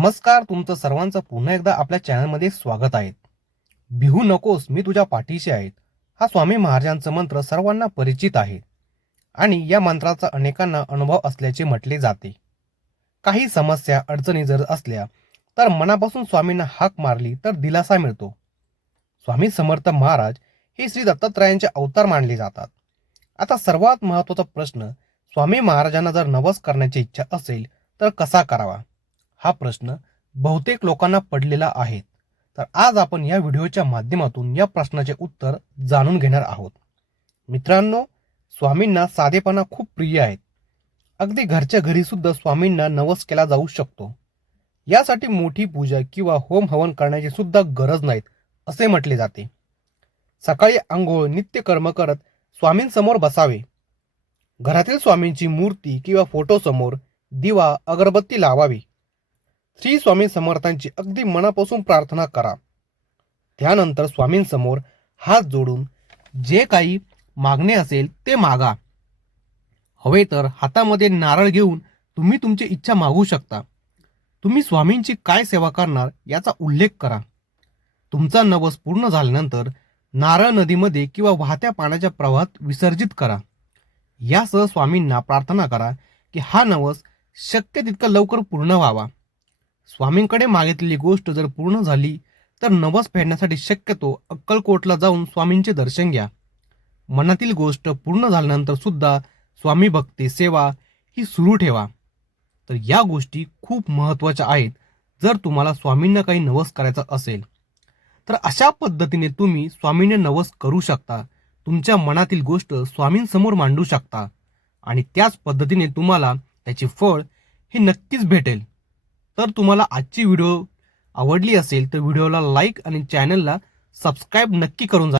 नमस्कार, तुमचं सर्वांचं पुन्हा एकदा आपल्या चॅनलमध्ये स्वागत आहे. भिवू नकोस, मी तुझ्या पाठीशी आहे. हा स्वामी महाराजांचा मंत्र सर्वांना परिचित आहे आणि या मंत्राचा अनेकांना अनुभव असल्याचे म्हटले जाते. काही समस्या अडचणी जर असल्या तर मनापासून स्वामींना हाक मारली तर दिलासा मिळतो. स्वामी समर्थ महाराज हे श्री दत्तात्रयांचे अवतार मानले जातात. आता सर्वात महत्त्वाचा प्रश्न, स्वामी महाराजांना जर नवस करण्याची इच्छा असेल तर कसा करावा, हा प्रश्न बहुतेक लोकांना पडलेला आहे. तर आज आपण या व्हिडिओच्या माध्यमातून या प्रश्नाचे उत्तर जाणून घेणार आहोत. मित्रांनो, स्वामींना साधेपणा खूप प्रिय आहेत. अगदी घरच्या घरी सुद्धा स्वामींना नवस केला जाऊ शकतो. यासाठी मोठी पूजा किंवा होम हवन करण्याची सुद्धा गरज नाहीत असे म्हटले जाते. सकाळी आंघोळ नित्यकर्म करत स्वामींसमोर बसावे. घरातील स्वामींची मूर्ती किंवा फोटो समोर दिवा अगरबत्ती लावावी. श्री स्वामी समर्थांची अगदी मनापासून प्रार्थना करा. त्यानंतर स्वामींसमोर हात जोडून जे काही मागणे असेल ते मागा. हवे तर हातामध्ये नारळ घेऊन तुम्ही तुमची इच्छा मागू शकता. तुम्ही स्वामींची काय सेवा करणार याचा उल्लेख करा. तुमचा नवस पूर्ण झाल्यानंतर नारळ नदीमध्ये किंवा वाहत्या पाण्याच्या प्रवाहात विसर्जित करा. यासह स्वामींना प्रार्थना करा की हा नवस शक्य तितका लवकर पूर्ण व्हावा. स्वामींकडे मागितलेली गोष्ट जर पूर्ण झाली तर नवस फेडण्यासाठी शक्यतो अक्कलकोटला जाऊन स्वामींचे दर्शन घ्या. मनातील गोष्ट पूर्ण झाल्यानंतर सुद्धा स्वामी भक्ती सेवा ही सुरू ठेवा. तर या गोष्टी खूप महत्त्वाच्या आहेत. जर तुम्हाला स्वामींना काही नवस करायचा असेल तर अशा पद्धतीने तुम्ही स्वामींना नवस करू शकता. तुमच्या मनातील गोष्ट स्वामींसमोर मांडू शकता आणि त्याच पद्धतीने तुम्हाला त्याचे फळ हे नक्कीच भेटेल. तर तुम्हाला आजची व्हिडिओ आवडली असेल तर व्हिडिओला लाईक आणि चॅनलला सबस्क्राईब नक्की करून जा.